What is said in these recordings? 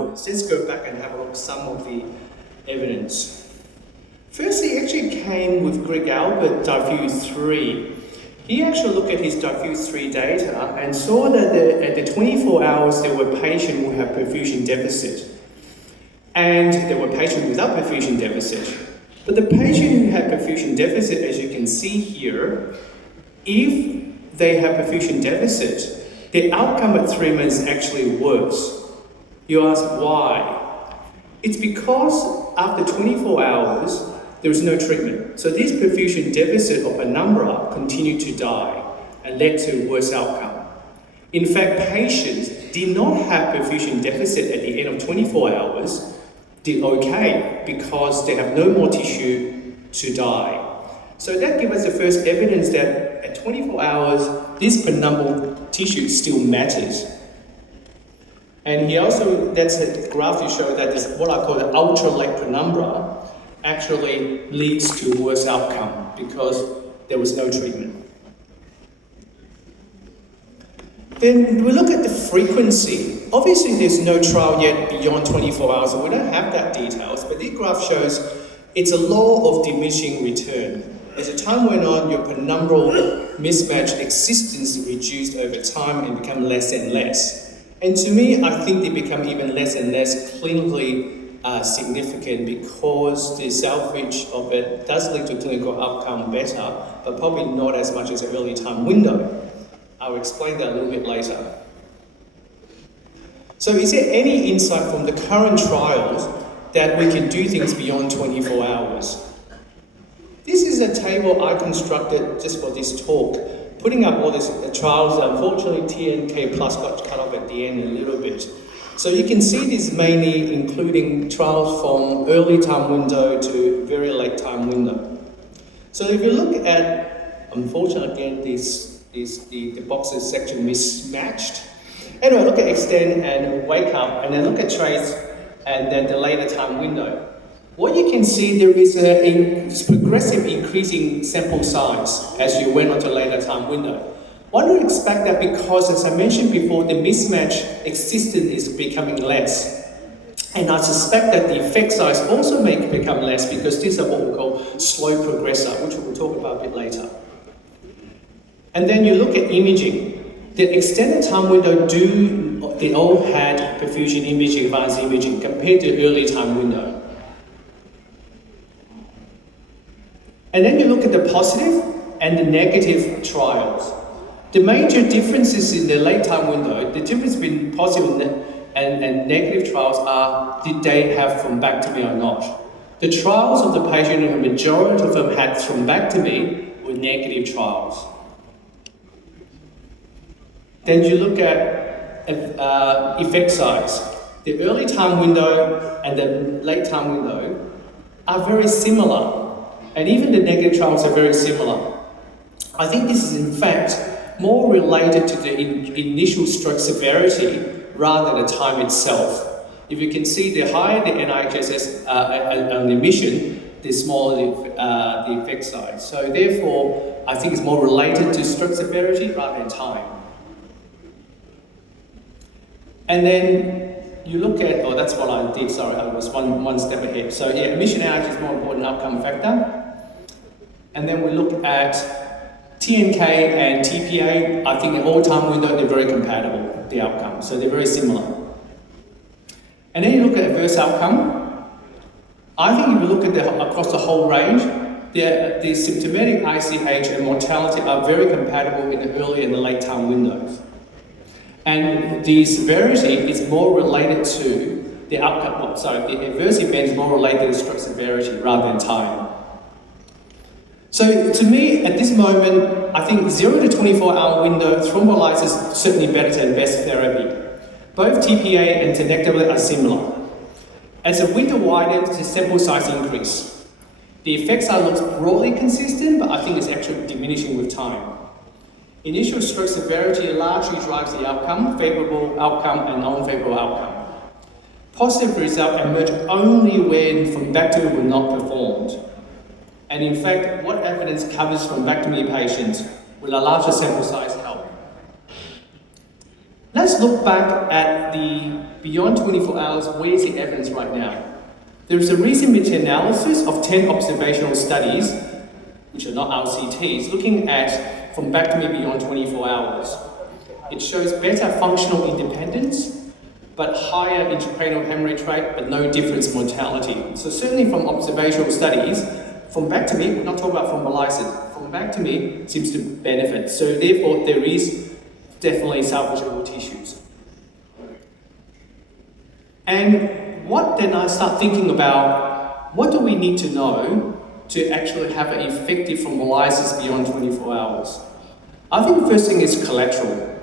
hours. Let's go back and have a look at some of the evidence. First, he actually came with Greg Albert diffuse 3. He actually looked at his diffuse 3 data and saw that at the 24 hours there were patients who had perfusion deficit. And there were patients without perfusion deficit. But the patient who had perfusion deficit, as you can see here, if they have perfusion deficit, the outcome at 3 months is actually worse. You ask why? It's because after 24 hours, there is no treatment. So this perfusion deficit of penumbra continued to die and led to worse outcome. In fact, patients did not have perfusion deficit at the end of 24 hours, did okay because they have no more tissue to die. So that gives us the first evidence that at 24 hours, this penumbral tissue still matters. And he also, that's a graph to show that this, what I call the ultra-late penumbra, actually leads to worse outcome because there was no treatment. Then we look at the frequency. Obviously there's no trial yet beyond 24 hours, so we don't have that details, but this graph shows it's a law of diminishing return. As the time went on, your penumbral mismatch existence reduced over time and become less and less. And to me, I think they become even less and less clinically significant because the salvage of it does lead to clinical outcome better, but probably not as much as the early time window. I'll explain that a little bit later. So is there any insight from the current trials that we can do things beyond 24 hours? This is a table I constructed just for this talk, putting up all these trials. Unfortunately, TNK plus got cut off at the end a little bit. So you can see this mainly including trials from early time window to very late time window. So if you look at, unfortunately again, the boxes section mismatched. Anyway, look at extend and wake up, and then look at trace, and then the later time window. What you can see, there is a progressive increasing sample size as you went on to later time window. One would expect that because, as I mentioned before, the mismatch existence is becoming less. And I suspect that the effect size also may become less because these are what we call slow progressor, which we'll talk about a bit later. And then you look at imaging. The extended time window they all had perfusion imaging, advanced imaging, compared to early time window. And then you look at the positive and the negative trials. The major differences in the late time window, the difference between positive and negative trials are, did they have thrombectomy or not? The trials of the patient, the majority of them had thrombectomy, were negative trials. Then you look at effect size. The early time window and the late time window are very similar. And even the negative trials are very similar. I think this is in fact more related to the initial stroke severity rather than the time itself. If you can see, the higher the NIHSS on emission, the smaller the effect size. So therefore, I think it's more related to stroke severity rather than time. And then you look at, oh, that's what I did, sorry, I was one step ahead. So yeah, emission NIH is more important outcome factor. And then we look at TNK and TPA. I think in all time window, they're very compatible, the outcome. So they're very similar. And then you look at adverse outcome. I think if you look at across the whole range, the symptomatic ICH and mortality are very compatible in the early and the late time windows. And the severity is more related to the outcome, the adverse event is more related to stroke severity rather than time. So to me, at this moment, I think 0 to 24 hour window thrombolysis is certainly better than best therapy. Both TPA and tenecteplase are similar. As the window widens, the sample size increase. The effect size looks broadly consistent, but I think it's actually diminishing with time. Initial stroke severity largely drives the outcome, favorable outcome and unfavorable outcome. Positive results emerge only when thrombectomy were not performed. And in fact, what evidence covers thrombectomy patients with a larger sample size help? Let's look back at the beyond 24 hours, where's the evidence right now? There's a recent meta-analysis of 10 observational studies, which are not RCTs, looking at thrombectomy beyond 24 hours. It shows better functional independence, but higher intracranial hemorrhage rate, but no difference in mortality. So certainly from observational studies, thrombectomy, we're not talking about thrombolysis, thrombectomy seems to benefit. So therefore there is definitely salvageable tissues. And what then I start thinking about, what do we need to know to actually have an effective thrombolysis beyond 24 hours? I think the first thing is collateral,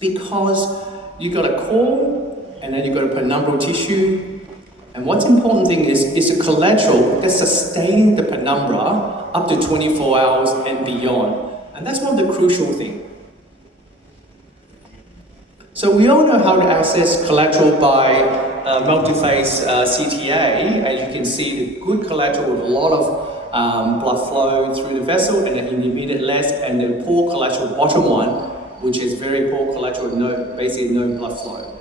because you've got a core and then you've got a penumbral tissue, and what's important thing is a collateral that's sustaining the penumbra up to 24 hours and beyond. And that's one of the crucial things. So we all know how to access collateral by multi-phase CTA, and you can see the good collateral with a lot of blood flow through the vessel and an intermediate less, and the poor collateral bottom one, which is very poor collateral, basically no blood flow.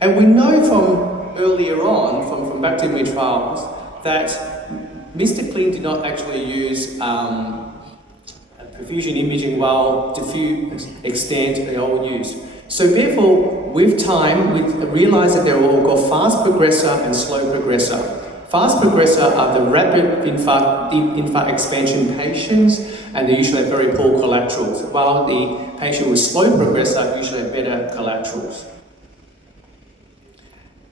And we know from earlier on, from thrombectomy trials, that Mr. Clean did not actually use perfusion imaging while diffuse extent are all used. So therefore, with time, we realize that there are what we call fast progressor and slow progressor. Fast progressor are the rapid infarct expansion patients, and they usually have very poor collaterals, while the patient with slow progressor usually have better collaterals.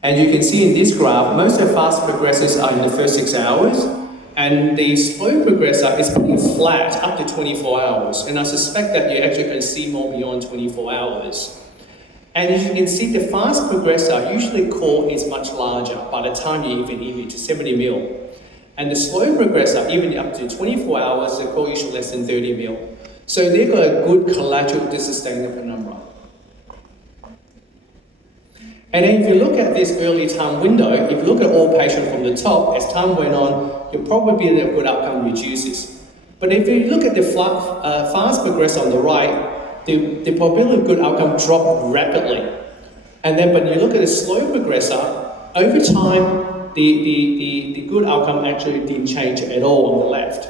And you can see in this graph, most of the fast progressors are in the first 6 hours, and the slow progressor is pretty flat up to 24 hours. And I suspect that you're actually going to see more beyond 24 hours. And as you can see, the fast progressor, usually core is much larger by the time you even image, 70 mil. And the slow progressor, even up to 24 hours, the core usually less than 30 mil. So they've got a good collateral to sustain the penumbra. And then if you look at this early time window, if you look at all patients from the top, as time went on, your probability of good outcome reduces. But if you look at the fast progressor on the right, the probability of good outcome dropped rapidly. And then when you look at the slow progressor, over time, the good outcome actually didn't change at all on the left.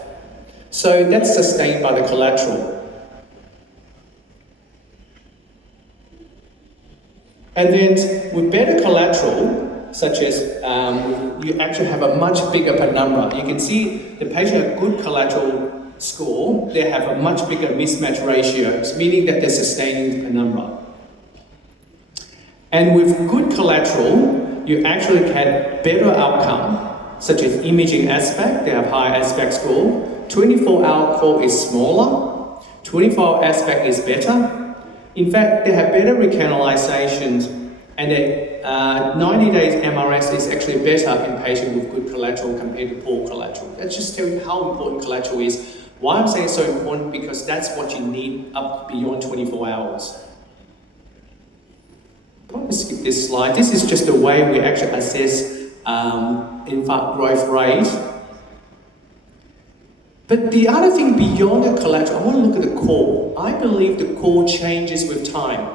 So that's sustained by the collateral. And then with better collateral, such as you actually have a much bigger penumbra. You can see the patient has good collateral score, they have a much bigger mismatch ratios, meaning that they're sustaining the penumbra. And with good collateral, you actually get better outcome, such as imaging aspect, they have high aspect score, 24-hour core is smaller, 24-hour aspect is better. In fact, they have better recanalizations, and the 90 days MRS is actually better in patients with good collateral compared to poor collateral. That just tells you how important collateral is. Why I'm saying it's so important, because that's what you need up beyond 24 hours. Probably skip this slide. This is just a way we actually assess infarct growth rate. But the other thing beyond the collateral, I want to look at the core. I believe the core changes with time.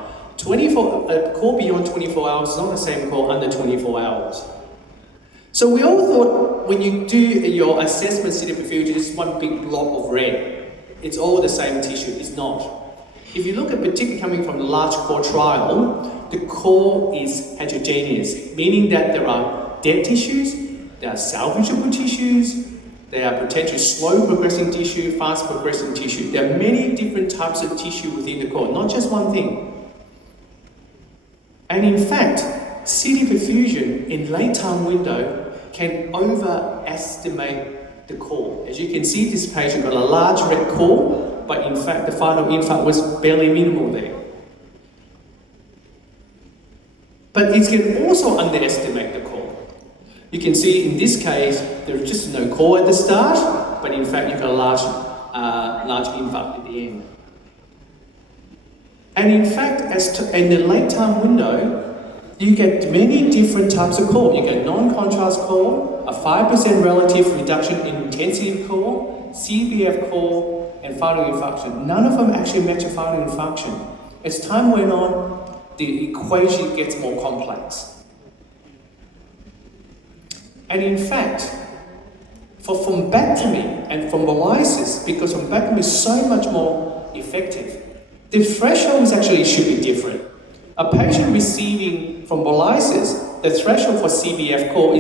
A core beyond 24 hours is not the same core under 24 hours. So we all thought when you do your assessment CD perfusion, it's one big blob of red. It's all the same tissue. It's not. If you look at particularly coming from the large core trial, the core is heterogeneous, meaning that there are dead tissues, there are salvageable tissues, there are potentially slow progressing tissue, fast progressing tissue. There are many different types of tissue within the core, not just one thing. And in fact, CD perfusion in late time window can overestimate the core. As you can see, this patient got a large red core, but in fact the final infarct was barely minimal there. But it can also underestimate the core. You can see in this case, there's just no core at the start, but in fact you've got a large infarct at the end. And in fact, in the late time window, you get many different types of core. You get non-contrast core, a 5% relative reduction in intensity core, CBF core, and fatal infarction. None of them actually match a fatal infarction. As time went on, the equation gets more complex. And in fact, for thrombectomy and thrombolysis, because thrombectomy is so much more effective, the thresholds actually should be different. A patient receiving thrombolysis, the threshold for CBF core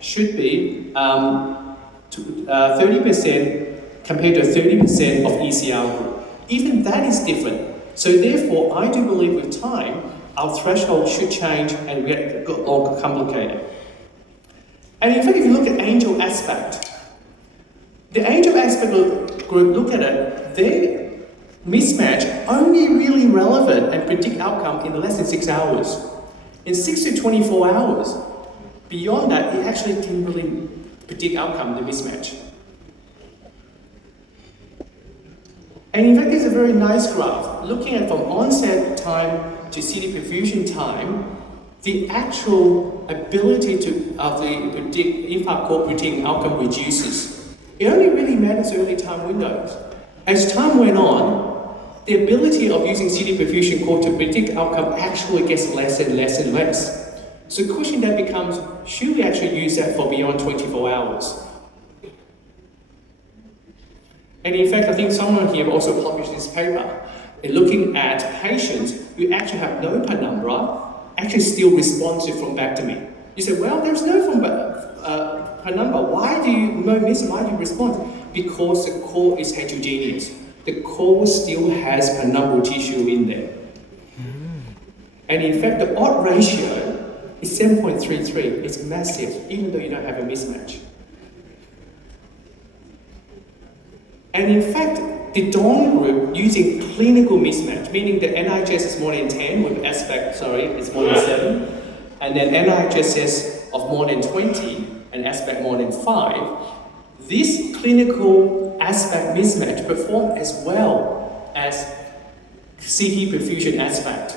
should be 30% compared to 30% of ECR group. Even that is different. So therefore, I do believe with time, our threshold should change and get more complicated. And in fact, if you look at angel aspect, the angel aspect group, look at it, their mismatch only really relevant and predict outcome in less than 6 hours. In 6 to 24 hours, beyond that, it actually can really predict outcome, the mismatch. And in fact, there's a very nice graph. Looking at from onset time to CD perfusion time, the actual ability of the impact core predicting outcome reduces. It only really matters early time windows. As time went on, the ability of using CD perfusion core to predict outcome actually gets less and less and less. So the question then becomes, should we actually use that for beyond 24 hours? And in fact, I think someone here also published this paper looking at patients who actually have no penumbra, actually still respond to thrombectomy. You say, well, there's no penumbra. Why do you respond? Because the core is heterogeneous. The core still has penumbral tissue in there. And in fact, the odd ratio is 7.33. It's massive, even though you don't have a mismatch. And in fact, the Dawn group using clinical mismatch, meaning the NIHS is more than 10 with aspect, it's more than 7, and then NIHSS of more than 20 and aspect more than 5, this clinical aspect mismatch performed as well as CT perfusion aspect.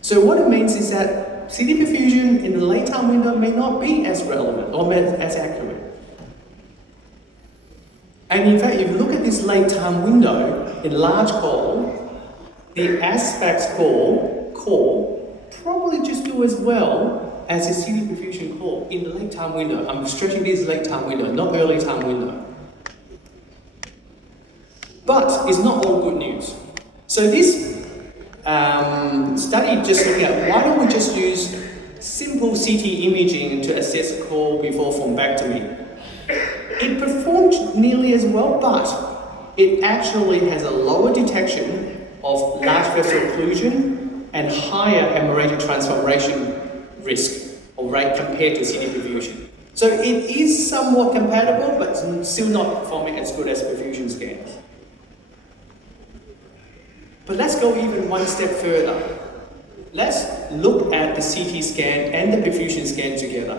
So what it means is that CT perfusion in the late time window may not be as relevant or as accurate. And in fact, if you look at this late time window in large core, the aspect core probably just do as well as a CD perfusion core in the late time window. I'm stretching this late time window, not early time window. But it's not all good news. So this study just looking at why don't we just use simple CT imaging to assess core before thrombectomy. It performed nearly as well, but it actually has a lower detection of large vessel occlusion and higher hemorrhagic transformation risk or rate compared to CD perfusion. So it is somewhat compatible, but still not performing as good as perfusion scans. But let's go even one step further. Let's look at the CT scan and the perfusion scan together.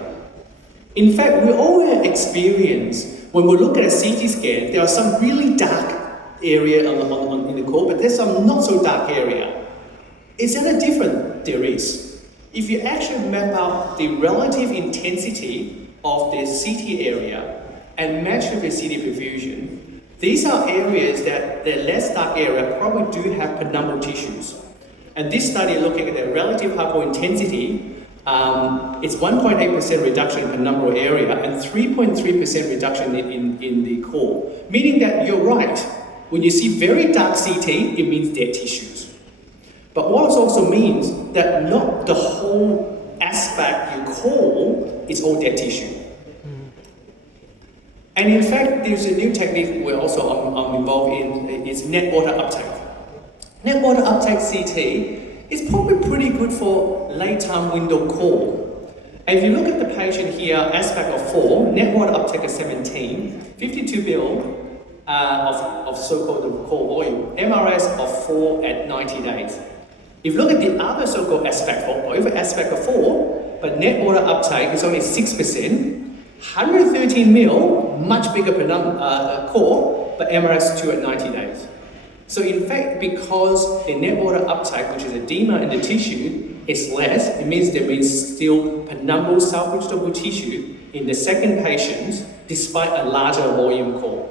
In fact, we all experience, when we look at a CT scan, there are some really dark area in the core, but there's some not so dark area. Is that a difference? There is. If you actually map out the relative intensity of the CT area and match with the CD perfusion, these are areas that the less dark area probably do have penumbral tissues. And this study looking at the relative hypointensity, it's 1.8% reduction in penumbral area and 3.3% reduction in the core. Meaning that you're right, when you see very dark CT, it means dead tissues. But what it also means that not the whole aspect you call is all dead tissue. And in fact, there's a new technique we're also involved in, it's net water uptake. Net water uptake CT is probably pretty good for late time window core. And if you look at the patient here, aspect of 4, net water uptake is 17, 52 ml of so-called core volume, MRS of 4 at 90 days. If you look at the other so-called aspect of 4, but net water uptake is only 6%, 113 ml, much bigger core, but MRS 2 at 90 days. So in fact, because the net water uptake, which is edema in the tissue, is less, it means there is still penumbral salvageable tissue in the second patient, despite a larger volume core.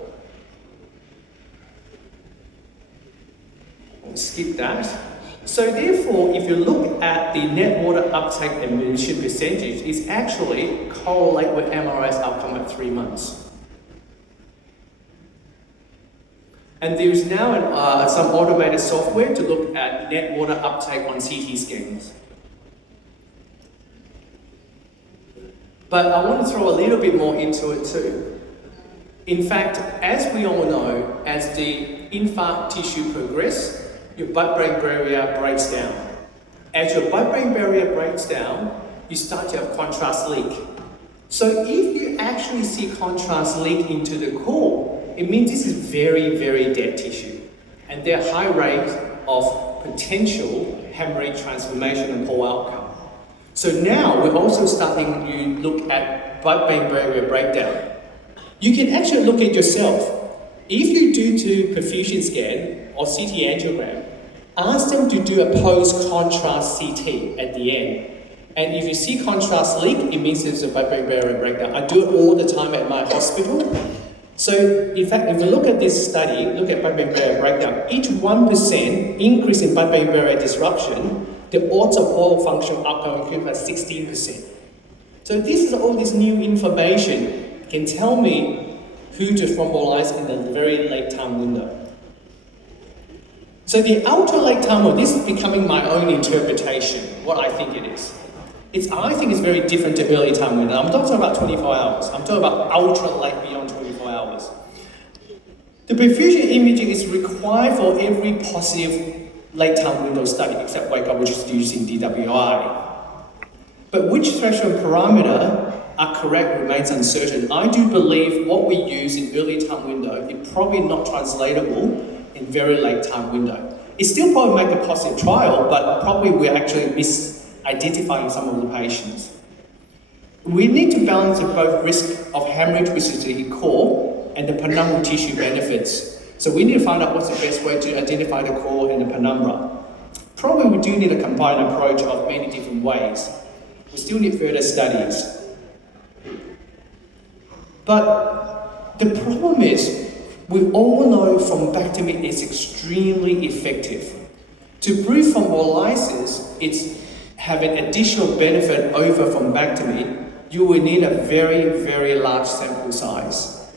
skip that. So therefore, if you look at the net water uptake emission percentage, it's actually correlate with MRI's outcome at 3 months. And there is now some automated software to look at net water uptake on CT scans. But I want to throw a little bit more into it too. In fact, as we all know, as the infarct tissue progresses, your blood-brain barrier breaks down. As your blood-brain barrier breaks down, you start to have contrast leak. So if you actually see contrast leak into the core, it means this is very, very dead tissue. And there are high rates of potential hemorrhage transformation and poor outcome. So now we're also starting to look at blood-brain barrier breakdown. You can actually look at yourself. If you do perfusion scan or CT angiogram, ask them to do a post-contrast CT at the end. And if you see contrast leak, it means there's a blood-brain barrier breakdown. I do it all the time at my hospital. So in fact, if you look at this study, look at blood-brain barrier breakdown, each 1% increase in blood-brain barrier disruption, the odds of poor functional outcome increase by 16%. So this is all this new information can tell me who to thrombolyze in the very late time window. So the ultra late time window, this is becoming my own interpretation, what I think it is. I think it's very different to early time window. I'm not talking about 24 hours. I'm talking about ultra late beyond 24 hours. The perfusion imaging is required for every positive late time window study, except wake up, which is used in DWI. But which threshold parameter are correct remains uncertain. I do believe what we use in early time window is probably not translatable in very late time window. It still probably make a positive trial, but probably we're actually misidentifying some of the patients. We need to balance both risk of hemorrhage, which is the core, and the penumbral tissue benefits. So we need to find out what's the best way to identify the core and the penumbra. Probably we do need a combined approach of many different ways. We still need further studies. But the problem is, we all know thrombectomy is extremely effective. To prove thrombolysis, it's having additional benefit over thrombectomy, you will need a very, very large sample size.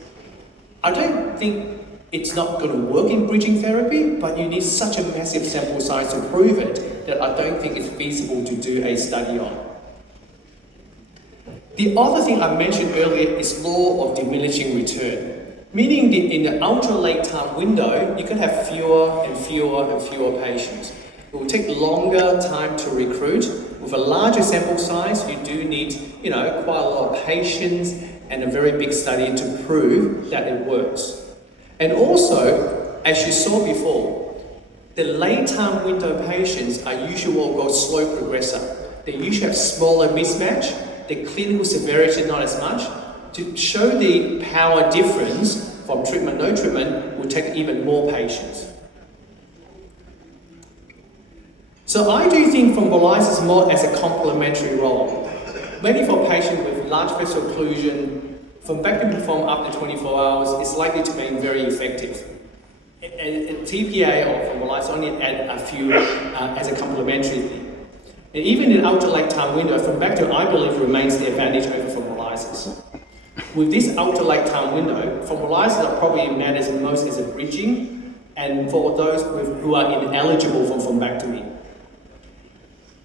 I don't think it's not going to work in bridging therapy, but you need such a massive sample size to prove it that I don't think it's feasible to do a study on. The other thing I mentioned earlier is law of diminishing return, meaning that in the ultra late time window, you can have fewer and fewer and fewer patients. It will take longer time to recruit. With a larger sample size, you do need, quite a lot of patients and a very big study to prove that it works. And also, as you saw before, the late time window patients are usually what we call slow progressor. They usually have smaller mismatch, the clinical severity not as much. To show the power difference from treatment, no treatment, will take even more patients. So I do think thrombolysis more as a complementary role. Maybe for patients with large vessel occlusion, thrombectomy performed after 24 hours is likely to be very effective. A TPA or thrombolysis only add a few as a complementary thing. And even in ultra late time window, thrombectomy I believe remains the advantage over thrombolysis. With this ultra late time window, thrombolysis are probably matters most as a bridging and for those who are ineligible for thrombectomy.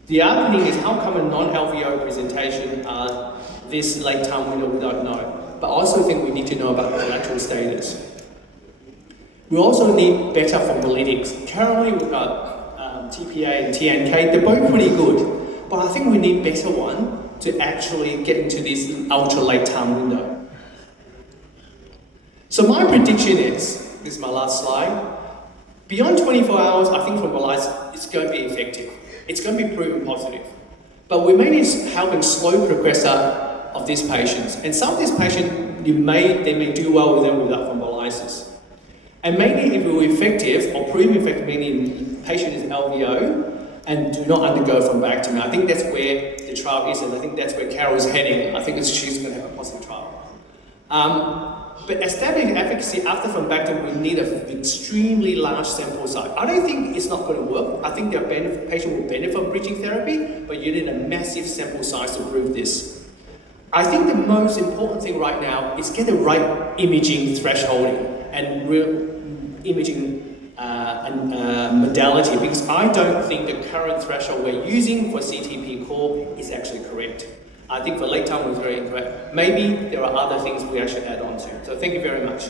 The other thing is how common non-LVO presentation are this late time window we don't know. But I also think we need to know about the collateral status. We also need better thrombolytics. Currently we've got TPA and TNK, they're both pretty good. But I think we need better one to actually get into this ultra late time window. So my prediction is, this is my last slide, beyond 24 hours, I think thrombolysis is going to be effective. It's going to be proven positive. But we may need helping slow progressor of these patients. And some of these patients, they may do well with them without thrombolysis. And maybe if we're effective or proven effective, meaning the patient is LVO and do not undergo thrombectomy, I think that's where the trial is, and I think that's where Carol's heading. I think she's going to have a positive trial. But establishing efficacy after thrombectomy, we need an extremely large sample size. I don't think it's not going to work. I think the patient will benefit from bridging therapy, but you need a massive sample size to prove this. I think the most important thing right now is get the right imaging thresholding and real imaging modality, because I don't think the current threshold we're using for CTP core is actually correct. I think for late time was very incorrect. Maybe there are other things we actually add on to. So thank you very much.